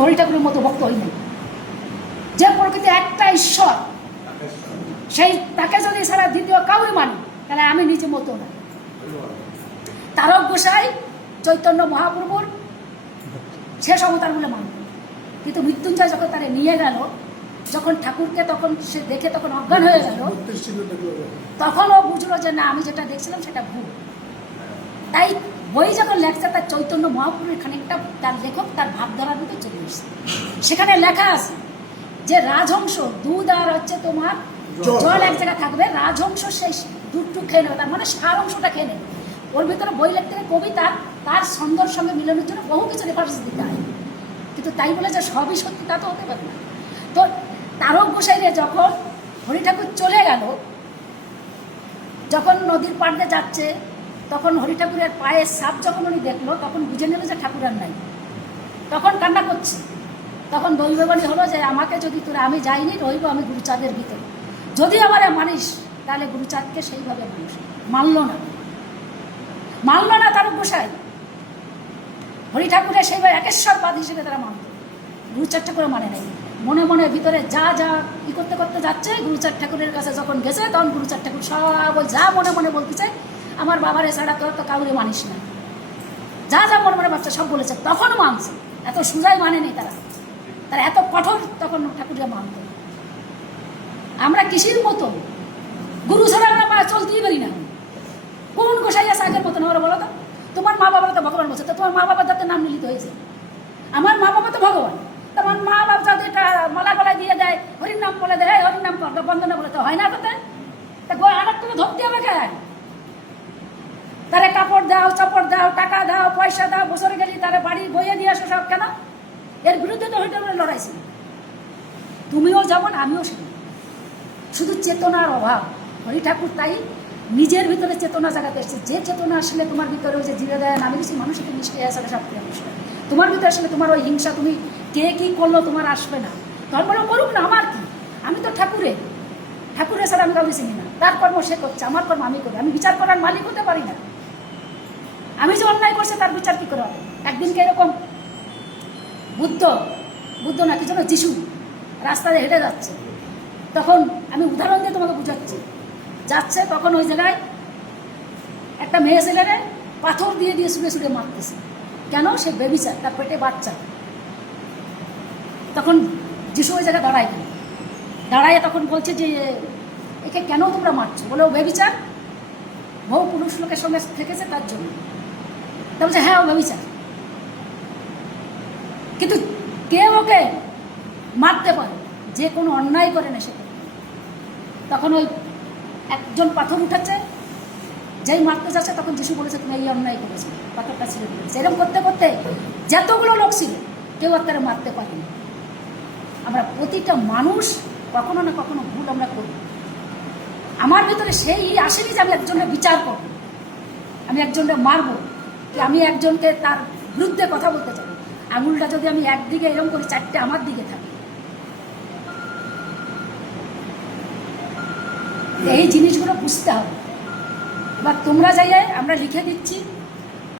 হরি ঠাকুরের মতো ভক্ত হই নাই যে প্রকৃতি একটা ঈশ্বর সেই তাকে যদি সারা দ্বিতীয় কাউরে মানি তাহলে আমি নিজে মতো না। তারক গোসাই চৈতন্য মহাপ্রভুর শেষ অবতার বলে মানত কিন্তু মৃত্যুঞ্জয় যখন তারা নিয়ে গেল যখন ঠাকুরকে তখন সে দেখে তখন অজ্ঞান হয়ে গেল তখন ও বুঝলো যে না আমি যেটা দেখছিলাম সেটা ভুল। তাই বই যখন লেখছে তার চৈতন্য মহাপুরের খানিকটা তার লেখক তার ভাবধারার মধ্যে চলে এসেছে। সেখানে লেখা আছে যে রাজহংস দুধ আর হচ্ছে তোমার জল। এক জায়গায় থাকবে। রাজহংস সেই দুধটুক খেয়ে নেবে তার মানে সার অংশটা খেয়ে নেবে। ওর ভিতরে বই লিখতে গেলে কবিতা তার ছন্দর সঙ্গে মিলনের জন্য বহু কিছু রেফারেন্স দিতে হয়। কিন্তু তাই বলে যে সবই সত্যি তা তো হতে পারে না। তো তারক গোসাইরে যখন হরি ঠাকুর চলে গেল যখন নদীর পাড় যাচ্ছে তখন হরি ঠাকুরের পায়ে সাপ যখন উনি দেখল, তখন বুঝে নিল যে ঠাকুর আর নাই। তখন কান্না করছে। তখন দৈববাণী হলো যে, আমাকে যদি তোরা, আমি যাইনি, রইব আমি গুরুচাঁদের ভিতরে। যদি আমার মানিস তাহলে গুরুচাঁদকে সেইভাবে মানুষ মানল না। মানল না তার গোসাই। হরি ঠাকুরের সেইভাবে একেশ্বর একেশ্বরবাদ হিসেবে তারা মানত। গুরুচাঁদটা করে মানে নাই। মনে মনে ভিতরে যা যা, ই করতে করতে যাচ্ছে, গুরুচাঁদ ঠাকুরের কাছে যখন গেছে, তখন গুরুচাঁদ ঠাকুর সব যা মনে মনে বলতেছে আমার বাবার এছাড়া তোর তো কাউরে মানিস না। যা যা মনে মনে বাচ্চা সব বলেছে তখন মানছে। এত সুজাই মানে নেই তারা। তারা এত কঠোর, তখন ঠাকুরকে মানত। আমরা কিসির মতো? গুরু ছাড়া আমরা পা চলতেই পারি না। কোন গোসাই আছে আগের মতন আমরা বলো তো? তোমার মা বাবা তো ভগবান বলছে, তো তোমার মা বাবার যাতে নাম মিলিত হয়েছে? আমার মা বাবা তো ভগবান। তোমার মা বাবা এটা মালা গলায় দিয়ে দেয় হরির নাম বলে দেয় "এই হরির নাম বন্দনা বলে তো হয় না তাতে তা আরেক তুমি ধরতে হবে কেন তারে কাপড় দাও, চাপড় দাও, টাকা দাও, পয়সা দাও, বছরে গেলি তারে বাড়ি বইয়ে দিয়ে আসো সব কেন? এর বিরুদ্ধে তো হইটা লড়াইছি। তুমিও যেমন, আমিও সেমন শুধু চেতনার অভাব। হরি ঠাকুর তাই নিজের ভিতরে চেতনা জাগাতে এসেছে। যে চেতনা আসলে তোমার ভিতরে ওই যে জিরে দেয় নামে গেছি মানুষের নিষ্ঠে আসলে সব মানুষ তোমার ভিতরে আসলে তোমার ওই হিংসা, তুমি কে কি করল তোমার আসবে না। ধর্ম করুক না, আমার কি? আমি তো ঠাকুরে। ঠাকুরের স্যার আমি কাউকে চিনি না। তার কর্ম সে করছে, আমার কর্ম আমি করি। আমি বিচার করার মালিক হতে পারি না। আমি যে অন্যায় করছে, তার বিচার কি করে হবে? একদিনকে এরকম? বুদ্ধ বুদ্ধ না কি যেন যিশু রাস্তায় হেঁটে যাচ্ছে। তখন আমি উদাহরণ দিয়ে তোমাকে বুঝাচ্ছি। যাচ্ছে তখন ওই জায়গায় একটা মেয়ে ছেলেরে পাথর দিয়ে দিয়ে ছুঁড়ে ছুঁড়ে মারতেছে। কেন? সে বেবিচার, তার পেটে বাচ্চা। তখন যিশু ওই জায়গায় দাঁড়ায় গেল। দাঁড়ায় তখন বলছে যে, একে কেন তোমরা মারছো? বলে, ও বেবিচার, বহু পুরুষ লোকের সঙ্গে থেকেছে তার জন্য। তা বলছে হ্যাঁ ও বেবিচার কিন্তু কে ওকে মারতে পারে যে কোনো অন্যায় করে না সে। তখন ওই একজন পাথর উঠাচ্ছে যেই মারতে যাচ্ছে, তখন যিশু বলেছে, তুমি এই অন্যায় করেছ, পাথরটা দিয়েছে এরকম করতে করতে যতগুলো লোক ছিল, কেউ আর তারা মারতে পারেনি। আমরা প্রতিটা মানুষ কখনো না কখনো ভুল আমরা করি। আমার ভিতরে সেই আসেনি যে আমি একজনের বিচার করব, আমি একজনকে মারবো। আমি একজনকে তার বিরুদ্ধে কথা বলতে চাই। আঙুলটা যদি আমি একদিকে এরকম করি, চারটে আমার দিকে থাকে। এই জিনিসগুলো বুঝতে হবে। বা তোমরা যাইয়ে আমরা লিখে দিচ্ছি।